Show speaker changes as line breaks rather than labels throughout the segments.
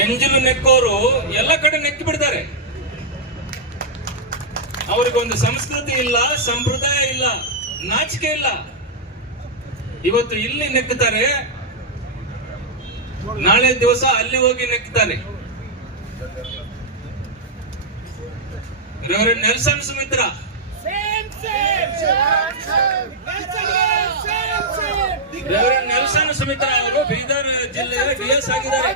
ಎಂಜಲು ನೆಕ್ಕೋರು ಎಲ್ಲ ಕಡೆ ನೆಕ್ಕಿ ಬಿಡ್ತಾರೆ. ಅವ್ರಿಗೊಂದು ಸಂಸ್ಕೃತಿ ಇಲ್ಲ, ಸಂಪ್ರದಾಯ ಇಲ್ಲ, ನಾಚಿಕೆ ಇಲ್ಲ. ಇವತ್ತು ಇಲ್ಲಿ ನೆಕ್ಕುತ್ತಾರೆ ನಾಳೆ ದಿವಸ ಅಲ್ಲಿ ಹೋಗಿ ನೆಕ್ಕುತ್ತಾರೆ Nelson Sumitra. Reverend Nelson Sumitra ಅವರು ಬೀದರ್ ಜಿಲ್ಲೆಯ ಡಿ ಎಸ್ ಆಗಿದ್ದಾರೆ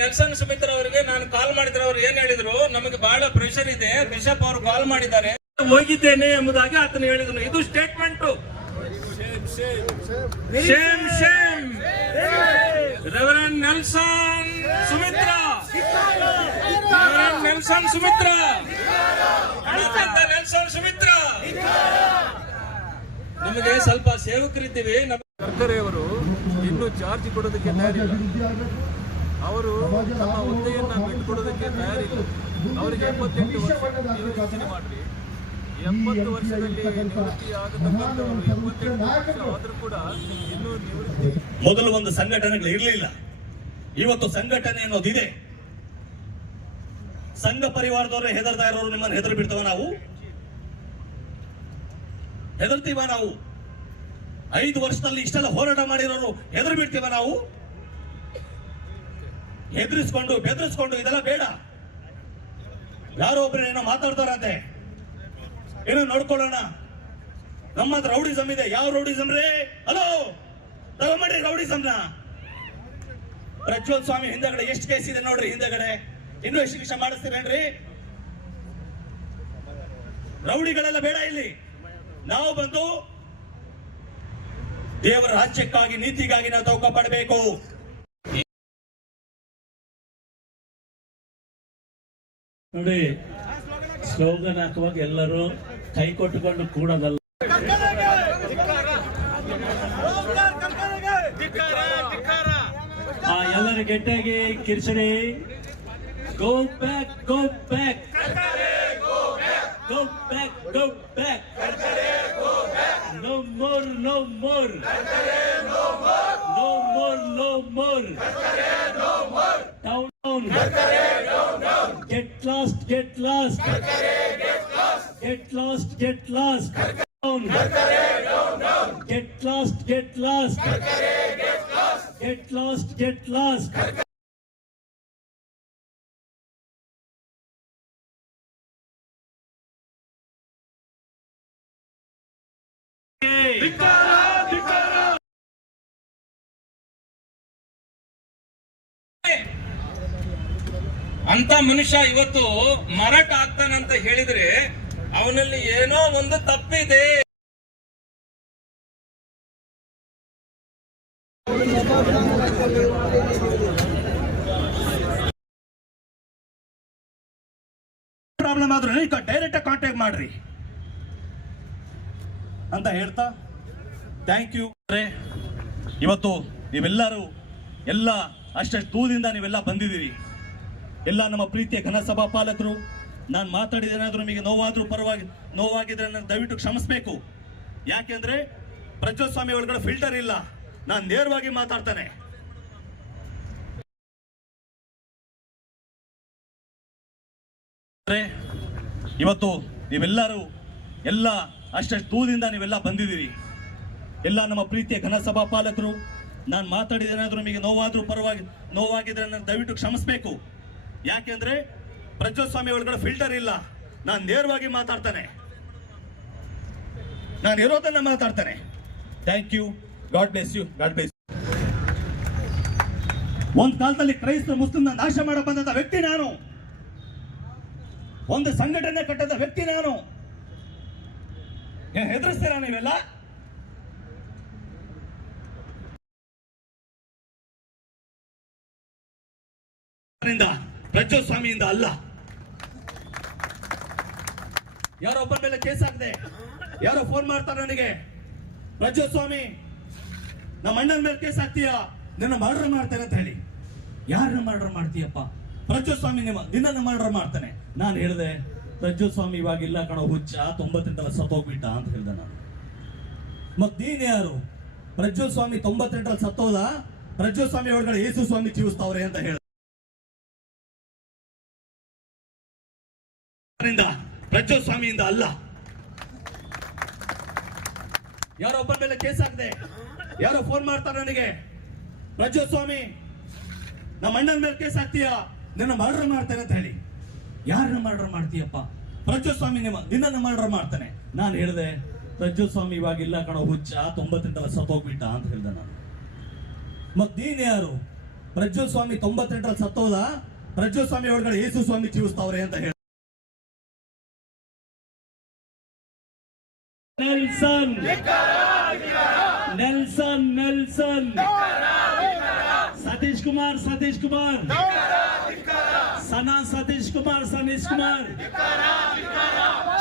ನೆಲ್ಸನ್ ಸುಮಿತ್ರ ಅವರಿಗೆ ನಾನು ಕಾಲ್ ಮಾಡಿದ್ರೆ. ಅವರು ಏನ್ ಹೇಳಿದ್ರು? ನಮಗೆ ಬಹಳ ಪ್ರೆಷರ್ ಇದೆ. ಬಿಷಪ್ ಅವರು ಕಾಲ್ ಮಾಡಿದ್ದಾರೆ. ಹೋಗಿದ್ದೇನೆ ಎಂಬುದಾಗಿ ಆತನು ಹೇಳಿದನು. ಇದು statement shame reverend Nelson Sumitra. Nelson Sumitra. Nelson Sumitra. ನಿಮಗೆ ಸ್ವಲ್ಪ ಸೇವಕರಿದ್ದೀವಿ. ನಮ್ಮ
ಸರ್ಕಾರಿಯವರು ಇನ್ನು ಚಾರ್ಜ್ ಕೊಡೋದಕ್ಕೆ ತಯಾರಿಲ್ಲ. ಅವರು ತಮ್ಮ ಹುದ್ದೆಯನ್ನ ಬಿಟ್ಟುಕೊಡೋದಕ್ಕೆ ತಯಾರಿಲ್ಲ. ಅವರಿಗೆ ಎಂಬತ್ತೆಂಟು ವರ್ಷ ನೀವು ಯೋಚನೆ ಮಾಡ್ರಿ. ಎಂಬತ್ತು ವರ್ಷದಲ್ಲಿ ನಿವೃತ್ತಿ ಆಗತಕ್ಕಂಥವರು ಎಂಬತ್ತೆಂಟು ವರ್ಷ ಆದ್ರೂ ಕೂಡ ಇನ್ನೂ ನಿವೃತ್ತಿ
ಮೊದಲು ಒಂದು ಸಂಘಟನೆಗಳು ಇರಲಿಲ್ಲ. ಇವತ್ತು ಸಂಘಟನೆ ಅನ್ನೋದಿದೆ ಸಂಘ ಪರಿವಾರದವರೇ ಹೆದರ್ತಾ ಇರೋರು ನಿಮ್ಮನ್ನು ಹೆದರ್ ಬಿಡ್ತವ ನಾವು. ಹೆದರ್ತೀವ ನಾವು? ಐದು ವರ್ಷದಲ್ಲಿ ಇಷ್ಟೆಲ್ಲ ಹೋರಾಟ ಮಾಡಿರೋರು ಹೆದರ್ ಬಿಡ್ತೀವ ನಾವು? ಹೆದರಿಸ್ಕೊಂಡು, ಬೆದರಿಸ್ಕೊಂಡು ಇದೆಲ್ಲ ಬೇಡ. ಯಾರೋ ಒಬ್ರು ಏನೋ ಮಾತಾಡ್ತಾರಂತೆ. ಏನೋ ನೋಡ್ಕೊಳ್ಳೋಣ. ನಮ್ಮ ಹತ್ರ ರೌಡಿಸಮ್ ಇದೆ. ಯಾವ ರೌಡಿಸಮ್ ರೇ? ಹಲೋ! ತಗೊಂಬಡ್ರಿ ರೌಡಿಸಮ್ನ ಪ್ರಜ್ವಲ್ ಸ್ವಾಮಿ ಹಿಂದಗಡೆ ಎಷ್ಟು ಕೇಸ್ ಇದೆ ನೋಡ್ರಿ ಹಿಂದಗಡೆ. ಇನ್ವೆಸ್ಟಿಗೇಷನ್ ಮಾಡಿಸ್ತೀರೇನ್ರಿ? ರೌಡಿಗಳೆಲ್ಲ ಬೇಡ ಇಲ್ಲಿ. ನಾವು ಬಂದು ದೇವರ ರಾಜ್ಯಕ್ಕಾಗಿ, ನೀತಿಗಾಗಿ ನಾವು ತೌಕ ಪಡಬೇಕು
ನೋಡಿ ಸ್ಲೋಗನ್ ಹಾಕುವಾಗ ಎಲ್ಲರೂ ಕೈ ಕೊಟ್ಟುಕೊಂಡು ಕೂಡದಲ್ಲ. ಎಲ್ಲರೂ ಗಟ್ಟಿಯಾಗಿ ಕಿರ್ಚಡಿ. Go back go back get lost, get lost. Get lost, get lost. Get lost, get lost. Get lost, get lost.
ಅಂತ ಮನುಷ್ಯ ಇವತ್ತು ಮರಾಠ ಆಗ್ತಾನಂತ ಹೇಳಿದ್ರೆ ಅವನಲ್ಲಿ ಏನೋ ಒಂದು ತಪ್ಪಿದೆ.
ಪ್ರಾಬ್ಲಮ್ ಆದ್ರೂ ಡೈರೆಕ್ಟ್ ಕಾಂಟ್ಯಾಕ್ಟ್ ಮಾಡ್ರಿ. ಅಂತ ಹೇಳ್ತಾ ಥ್ಯಾಂಕ್ ಯು ಇವತ್ತು ನೀವೆಲ್ಲರೂ ಎಲ್ಲ ಅಷ್ಟಷ್ಟು ತೂದಿಂದ ನೀವೆಲ್ಲ ಬಂದಿದ್ದೀರಿ. ಎಲ್ಲ ನಮ್ಮ ಪ್ರೀತಿಯ ಘನಸಭಾ ಪಾಲಕರು, ನಾನು ಮಾತಾಡಿದೇನಾದರೂ ನಿಮಗೆ ನೋವಾದರೂ ಪರವಾಗಿ, ನೋವಾಗಿದ್ರೆ ನಾನು ದಯವಿಟ್ಟು ಕ್ಷಮಿಸ್ಬೇಕು. ಯಾಕೆಂದ್ರೆ ಪ್ರಜ್ವಲ್ ಸ್ವಾಮಿ ಒಳಗಡೆ ಫಿಲ್ಟರ್ ಇಲ್ಲ. ನಾನು ನೇರವಾಗಿ ಮಾತಾಡ್ತಾನೆ. ಇವತ್ತು ನೀವೆಲ್ಲರೂ ಎಲ್ಲ ಅಷ್ಟಷ್ಟು ದೂರದಿಂದ ನೀವೆಲ್ಲ ಬಂದಿದ್ದೀರಿ. ಎಲ್ಲ ನಮ್ಮ ಪ್ರೀತಿಯ ಘನಸಭಾ ಪಾಲಕರು, ನಾನು ಮಾತಾಡಿದೇನಾದರೂ ನಿಮಗೆ ನೋವಾದರೂ ಪರವಾಗಿ, ನೋವಾಗಿದ್ರೆ ನಾನು ದಯವಿಟ್ಟು ಕ್ಷಮಿಸ್ಬೇಕು. ಯಾಕೆಂದ್ರೆ ಪ್ರಜ್ವಲ್ ಸ್ವಾಮಿ ಒಳಗಡೆ ಫಿಲ್ಟರ್ ಇಲ್ಲ. ನಾನು ನೇರವಾಗಿ ಮಾತಾಡ್ತಾನೆ. ನಾನು ಇರೋದನ್ನ ಮಾತಾಡ್ತಾನೆ. Thank you God bless you God bless ಒಂದ್ ಕಾಲದಲ್ಲಿ ಕ್ರೈಸ್ತ ಮುಸ್ಲಿಂನ ನಾಶ ಮಾಡ ಬಂದಂತ ವ್ಯಕ್ತಿ ನಾನು. ಒಂದು ಸಂಘಟನೆ ಕಟ್ಟದ ವ್ಯಕ್ತಿ ನಾನು. ಹೆದರಿಸ್ತೀರಾ ನೀವೆಲ್ಲ? ಪ್ರಜ್ವಲ್ ಸ್ವಾಮಿಯಿಂದ ಅಲ್ಲ. ಯಾರೋ ಒಬ್ಬರ ಮೇಲೆ ಕೇಸ್ ಆಗಿದೆ ಯಾರೋ ಫೋನ್ ಮಾಡ್ತಾರೆ ನನಗೆ. ಪ್ರಜ್ವಲ್ ಸ್ವಾಮಿ ನಮ್ಮ ಅಣ್ಣನ ಮೇಲೆ ಕೇಸ್ ಹಾಕ್ತೀಯಾ? ನಿನ್ನ ಮರ್ಡರ್ ಮಾಡ್ತೇನೆ ಅಂತ ಹೇಳಿ. ಯಾರನ್ನ ಮರ್ಡರ್ ಮಾಡ್ತೀಯಪ್ಪ? ಪ್ರಜ್ವಲ್ ಸ್ವಾಮಿ ನಿಮ್ಮ ನಿನ್ನನ್ನು ಮರ್ಡರ್ ಮಾಡ್ತಾನೆ. ನಾನು ಹೇಳಿದೆ ಪ್ರಜ್ವಲ್ ಸ್ವಾಮಿ ಇವಾಗ ಇಲ್ಲ ಕಣೋ, ಹುಚ್ಚ ತೊಂಬತ್ತೆಂಟರ ಸತ್ತೋಗ್ಬಿಟ್ಟ ಅಂತ ಹೇಳ್ದೆ ನಾನು. ಮತ್ ನೀನ್ ಯಾರು? ಪ್ರಜ್ವಲ್ ಸ್ವಾಮಿ ತೊಂಬತ್ತೆಂಟರಲ್ಲಿ ಸತ್ತೋದ? ಪ್ರಜ್ವಸ್ವಾಮಿ ಒಳಗಡೆ ಯೇಸು ಸ್ವಾಮಿ ಜೀವಿಸ್ತಾವ್ರೆ ಅಂತ ಹೇಳ ಪ್ರಜ್ವಸ್ವಾಮಿಯಿಂದ ಅಲ್ಲ. ಯಾರೋ ಒಬ್ಬರ ಮೇಲೆ ಕೇಸ್ ಹಾಕಿದೆ, ಯಾರೋ ಫೋನ್ ಮಾಡ್ತಾರೆ ನನಗೆ. ಪ್ರಜ್ವಸ್ವಾಮಿ ನಮ್ಮ ಅಣ್ಣನ ಮೇಲೆ ಕೇಸ್ ಹಾಕ್ತೀಯಾ? ನಿನ್ನ ಮರ್ಡರ್ ಮಾಡ್ತೇನೆ ಅಂತ ಹೇಳಿ. ಯಾರನ್ನ ಮರ್ಡರ್ ಮಾಡ್ತೀಯಪ್ಪ? ಪ್ರಜ್ವಸ್ವಾಮಿ ನಿಮ್ಮ ನಿನ್ನ ಮರ್ಡರ್ ಮಾಡ್ತಾನೆ. ನಾನು ಹೇಳಿದೆ ಪ್ರಜ್ವಸ್ವಾಮಿ ಇವಾಗ ಇಲ್ಲ ಕಣೋ, ಹುಚ್ಚ ತೊಂಬತ್ತೆಂಟರ ಸತ್ತೋಗ್ಬಿಟ್ಟ ಅಂತ ಹೇಳ್ದೆ ನಾನು. ಮತ್ ನೀನ್ ಯಾರು? ಪ್ರಜ್ವಸ್ವಾಮಿ ತೊಂಬತ್ತೆಂಟರಲ್ಲಿ ಸತ್ತೋದ? ಪ್ರಜ್ವಸ್ವಾಮಿ ಒಳಗಡೆ ಯೇಸು ಸ್ವಾಮಿ ಜೀವಿಸ್ತಾವ್ರೆ ಅಂತ ಹೇಳಿ
Nelson. Nelson Nelson. Satish Kumar Satish Kumar. Sana, Satish Kumar Satish Kumar.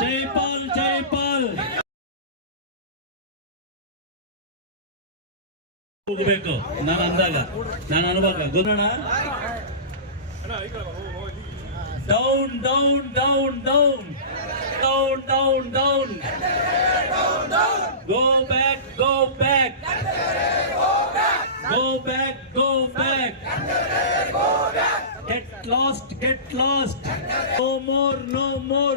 Jaipal Jaipal. ಹೋಗ್ಬೇಕು. ನಾನು ಅಂದಾಗ, ನಾನು ಅನ್ವಾಗ. ಗೊತ್ತೋಣ down down down down down, down, down. Go back, go back. Go back, go back. Get lost, get lost. No more, no more.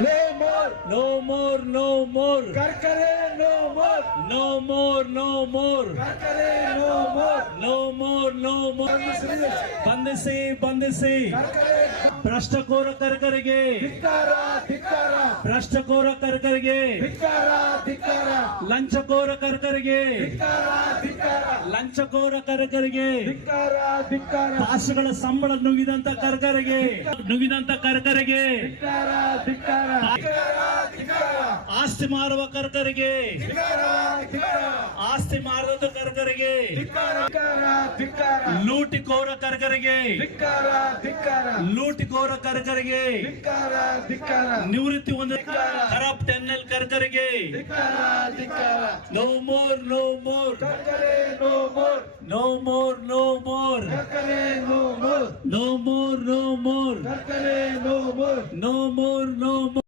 No more,
no more, no more.
Karkare, no more.
No more, no more.
Karkare, no more.
No more, no more. Bandisi, bandisi. Karkare. ಭ್ರಷ್ಟಕೋರ ಕರ್ಕರಿಗೆ.
ಧಿಕ್ಕಾರ ಧಿಕ್ಕಾರ.
ಭ್ರಷ್ಟಕೋರ ಕರ್ಕರಿಗೆ.
ಧಿಕ್ಕಾರ ಧಿಕ್ಕಾರ.
ಲಂಚಕೋರ ಕರ್ಕರಿಗೆ.
ಧಿಕ್ಕಾರ ಧಿಕ್ಕಾರ.
ಲಂಚಕೋರ ಕರ್ಕರಿಗೆ.
ಧಿಕ್ಕಾರ
ಸಂಬಳ ನುಗಿದಂತ ಕರ್ಕರಿಗೆ. ನುಗಿದಂತ ಕರ್ಕರಿಗೆ.
ಧಿಕ್ಕಾರ ಧಿಕ್ಕಾರ ಧಿಕ್ಕಾರ.
ಆಸ್ತಿ ಮಾರುವ ಕರ್ಕರಿಗೆ.
ಧಿಕ್ಕಾರ ಧಿಕ್ಕಾರ.
ಆಸ್ತಿ ಮಾರದ
ಧಿಕ್ಕಾರ
ಲೂಟಿಕೋರ
ಧಿಕ್ಕಾರ.
ಲೂಟಿಕೋರ
ಧಿಕ್ಕಾರ
ನಿವೃತ್ತಿ ಹೊಂದ ಕರಪ್ಟ್ ಎನ್ ಎಲ್
ಧಿಕ್ಕಾರ
no more no more
no more
no more no more
no more no more
no more no more